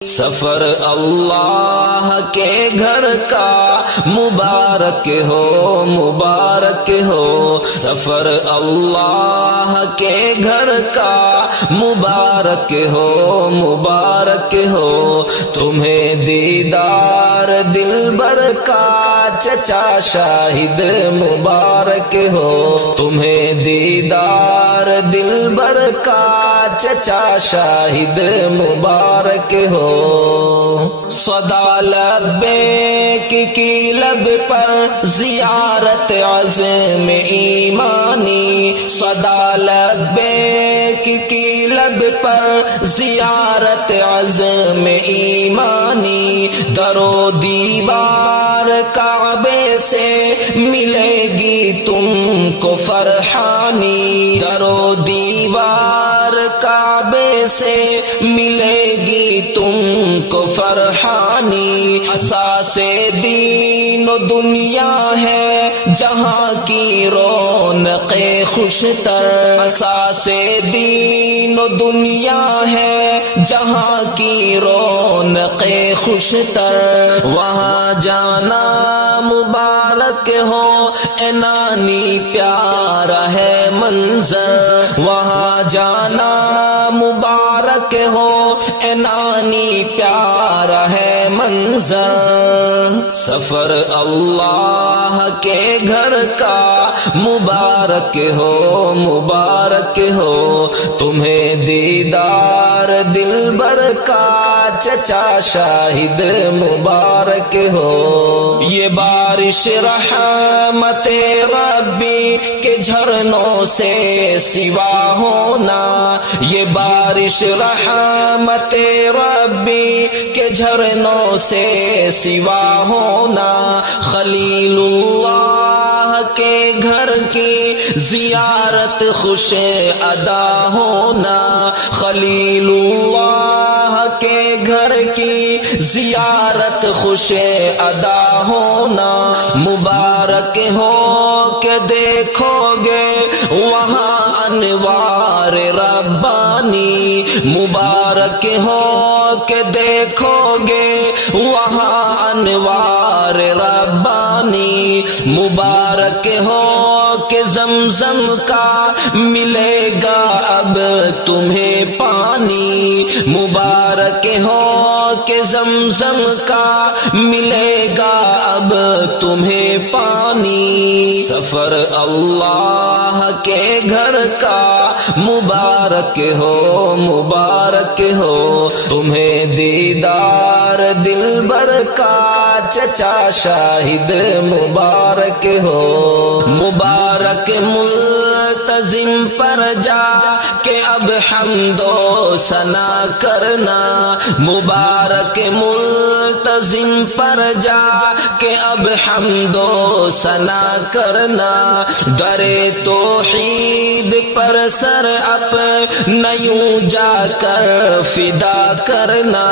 سفر اللہ کے گھر کا مبارک ہو مبارک ہو، سفر اللہ کے گھر کا مبارک ہو مبارک ہو، تمہیں دیدار دلبر کا چچا شاہد مبارک ہو، تمہیں دیدار دلبر کا چچا شاہد مبارک ہو۔ صدا لبیک کی لب پر زیارت عزم ایمانی، صدا لبیک کی لب پر زیارت عزم ایمانی، در و دیوار کعبے سے ملے گی تم کو فرحانی، در و دیوار کعبے سے ملے گی تم کو فرحانی، اساس دین و دنیا ہے جہاں کی رونق خوشتر، اساس دین و دنیا ہے جہاں کی رونق خوشتر، وہاں جانا مبارک ہو اے نانی پیارا ہے منظر، وہاں جانا مبارک ہو اے نانی پیارا ہے منظر، سفر اللہ کے گھر کا مبارک ہو مبارک ہو، تمہیں دیدار دلبر کا چچا شاہد مبارک ہو۔ یہ بارش رحمت ربی کے جھرنوں سے سوا ہونا، یہ بارش رحمت ربی کے جھرنوں سے سوا ہونا، خلیل اللہ کے گھر کی زیارت خوش ادا ہونا، خلیل اللہ کے گھر کی زیارت خوش ادا ہونا، مبارک ہو کہ دیکھو گے وہاں انوار ربانی، مبارک ہو کہ دیکھو گے وہاں انوار ربانی، مبارک ہو کہ زمزم کا ملے گا اب تمہیں پانی، مبارک ہو کہ زمزم کا ملے گا اب تمہیں پانی، سفر اللہ کے گھر کا مبارک ہو مبارک ہو، تمہیں دیدار دلبر کا چچا شاہد مبارک ہو، مبارک ملتزم پر جا کہ اب حمد و ثنا کرنا، مبارک ملتزم پر جا کہ اب حمد و ثنا کرنا، در توحید پر سر اپنا یوں جا کر فدا کرنا،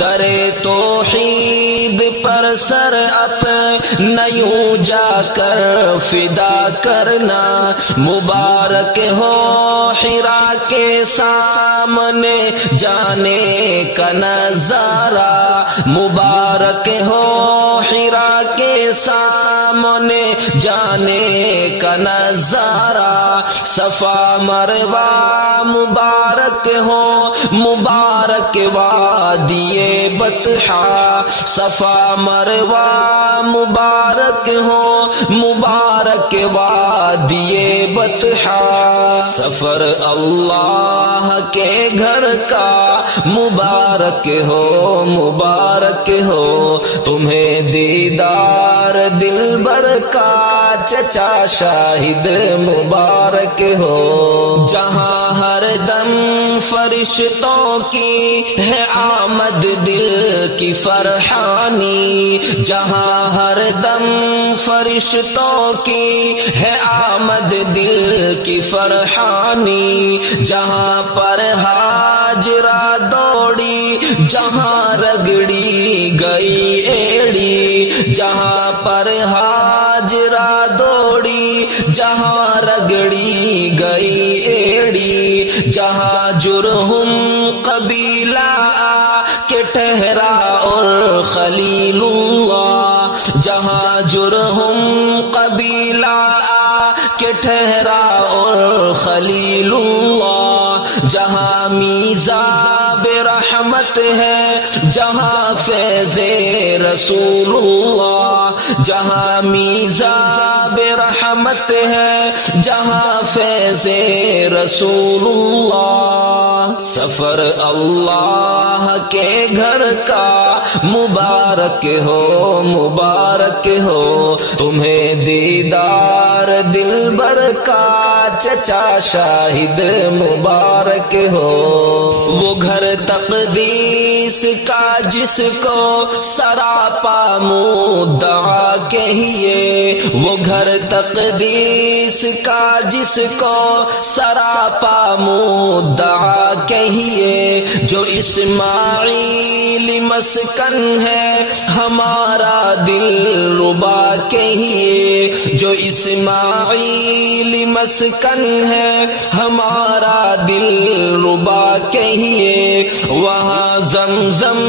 در توحید پر سر اپنا یوں جا کر فدا کرنا، مبارک ہو حرا کے سامنے جانے کا نظارہ، مبارک ہو حرا کے سامنے جانے کا نظارہ، صفا مروہ مبارک ہو مبارک وادی بطحا، صفا مروہ مبارک ہو مبارک وادی بطحا، سفر اللہ کے گھر کا مبارک ہو مبارک ہو، تمہیں دیدار دلبر کا چچا شاہد مبارک ہو، جہاں ہر دم فرشتوں کی ہے آمد دل کی فرحانی، جہاں ہر دم فرشتوں کی ہے آمد دل کی فرحانی، جہاں پر ہاجرہ دوڑی جہاں رگڑی گئی ایڑی، جہاں پر ہاجرہ دوڑی جہاں رگڑی گئی ایڑی، جہاں جرہم قبیلہ کے ٹھہرا اور خلیل اللہ، جہاں جرہم قبیلہ آ کے ٹھہرا اور خلیل اللہ، جہاں میزاب رحمت ہے جہاں فیض رسول اللہ، جہاں میزاب رحمت ہے جہاں فیض رسول اللہ۔ سفر اللہ کے گھر کا مبارک ہو، مبارک ہو، تمہیں دیدار دلبر کا چچا شاہد مبارک ہو۔ وہ گھر تقدیس کا جس کو سراپا مدعا کہیے، وہ گھر تقدیس کا جس کو سراپا مدعا کہیے، جو اسماعیل مسکن ہے ہمارا دل ربا کہیے، جو اسماعیل مسکن ہے ہمارا دل ربا کہیے، وہاں زمزم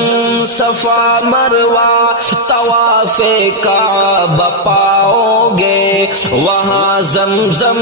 صفا مروہ طواف کعبہ پاؤ گے، وہاں زمزم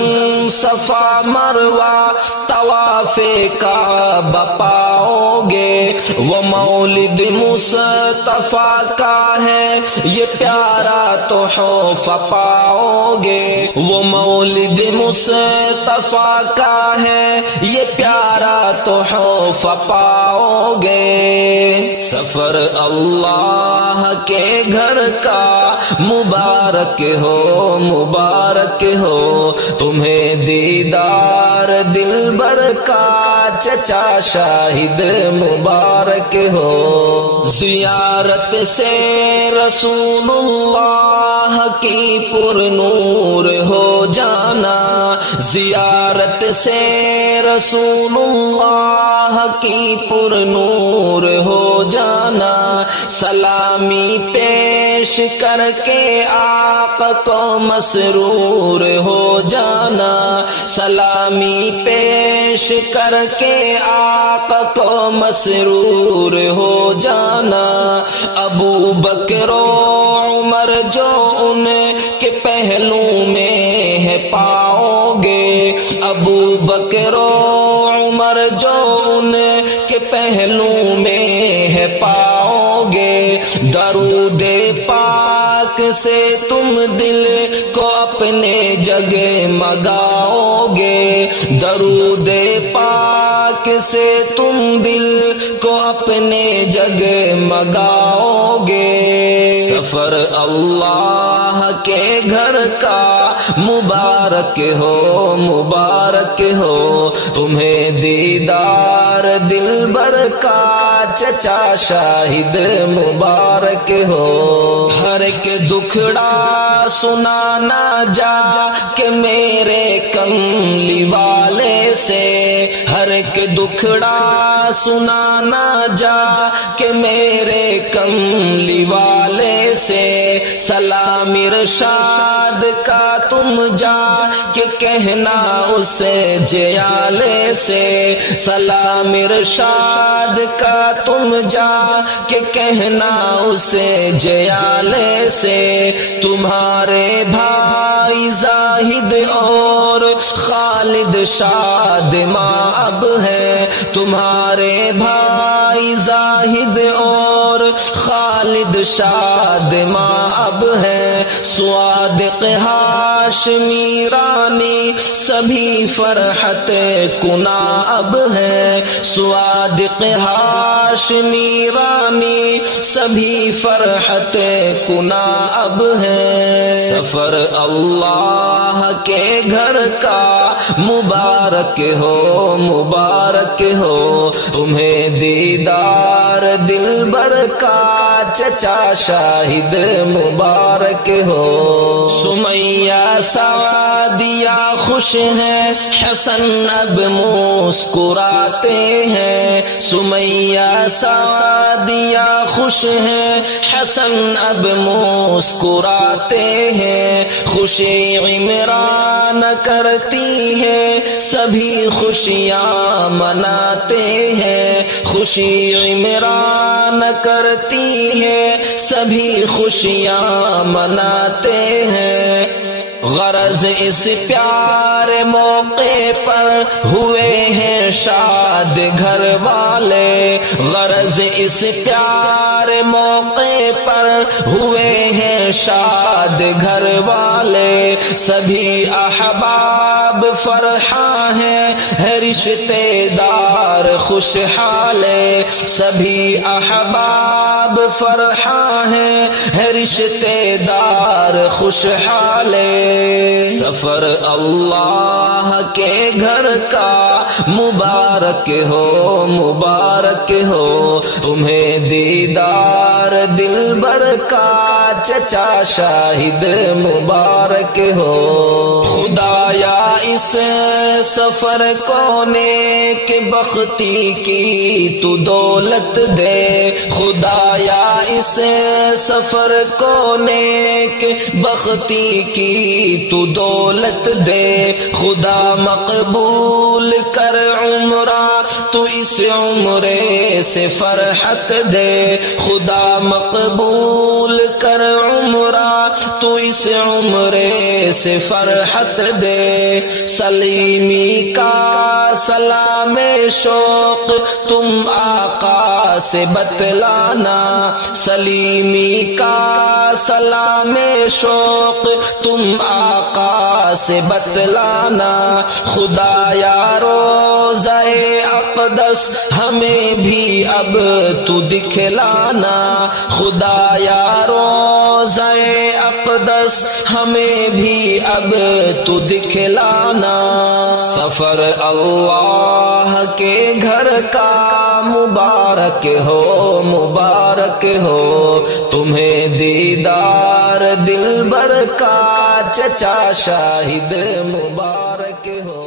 صفا مروہ طواف کعبہ پاؤ گے۔ وہ مولد مصطفیٰ کا ہے یہ پیارا تحفہ پاؤ گے، وہ مولد مصطفیٰ کا ہے یہ پیارا تحفہ پاؤ گے۔ سفر اللہ کے گھر کا مبارک ہو، مبارک ہو، تمہیں دیدار دلبر کا چچا شاہد مبارک ہو۔ زیارت سے رسول اللہ کی پر نور ہو جانا، زیارت سے رسول اللہ کی پر نور ہو جانا، سلامی پیش کر کے آقا کو مسرور ہو جانا، سلامی پیش کر کے آقا کو مسرور ہو جانا۔ ابو بکر و عمر جو ان کے پہلو میں ہے پاؤ گے، ابو بکر و عمر جو ان کے پہلو میں ہے پاؤ گے۔ درود پاک سے تم دل کو اپنے جگمگاؤ گے، درود پاک سے تم دل کو اپنے جگمگاؤ گے۔ سفر اللہ کے گھر کا مبارک ہو، مبارک ہو، تمہیں دیدار دلبر کا چچا شاہد مبارک ہو۔ ہر ایک دکھڑا سنانا جا کہ میرے کملی والے سے، ہر ایک دکھڑا سنانا جا کہ میرے کملی والے سے، سلام ارشاد کا تم جا کہ کہنا اسے جیالے سے، سلام ارشاد کا تم جا کہ کہنا اسے جیالے سے۔ تمہارے بھائی زاہد اور خالد شاد ماں اب ہے، تمہارے بھائی زاہد اور خالد شاد ماں اب ہے، صادق ہاشمی رانی سبھی فرحت کنا اب ہے، صادق ہاشمی رانی سبھی فرحت کنا اب ہے۔ سفر اللہ کے گھر کا مبارک ہو، مبارک ہو، تمہیں دیدار دلبر کا چچا شاہد مبارک ہو۔ سمیہ سعدیہ خوش ہیں، حسن اب مسکراتے ہیں۔ سمیہ سعدیہ خوش ہیں، حسن اب مسکراتے ہیں۔ خوشی عمران کرتی ہے، سبھی خوشیاں مناتے ہیں۔ خوشی عمران کرتی ہے، سبھی خوشیاں مناتے ہیں۔ غرض اس پیارے موقع پر ہوئے ہیں شاد گھر والے۔ غرض اس پیارے موقع پر ہوئے ہیں شاد گھر والے۔ سبھی احباب فرحاں ہیں، ہے رشتے دار خوشحال۔ سبھی احباب فرحاں ہیں، ہے رشتے دار خوشحال۔ سفر اللہ کے گھر کا مبارک ہو، مبارک ہو۔ تمہیں دیدار دلبر کا چچا شاہد مبارک ہو۔ خدایا اس سفر کو نیک بختی کی تو دولت دے۔ خدایا اس سفر کو نیک بختی کی تو دولت دے۔ خدا مقبول کر عمرہ تو اس عمرے سے فرحت دے۔ خدا مقبول کر عمرہ تو اس عمرے سے فرحت دے۔ سلیمی کا سلام شوق تم آقا سے بتلانا۔ سلیمی کا سلام شوق تم آقا سے بتلانا۔ خدایا روضہ اقدس ہمیں بھی اب تو دکھلانا۔ خدایا روضہ اقدس ہمیں بھی اب تو دکھلانا۔ سفر اللہ کے گھر کا مبارک ہو، مبارک ہو۔ تمہیں دیدار دلبر کا چچا شاہد مبارک ہو۔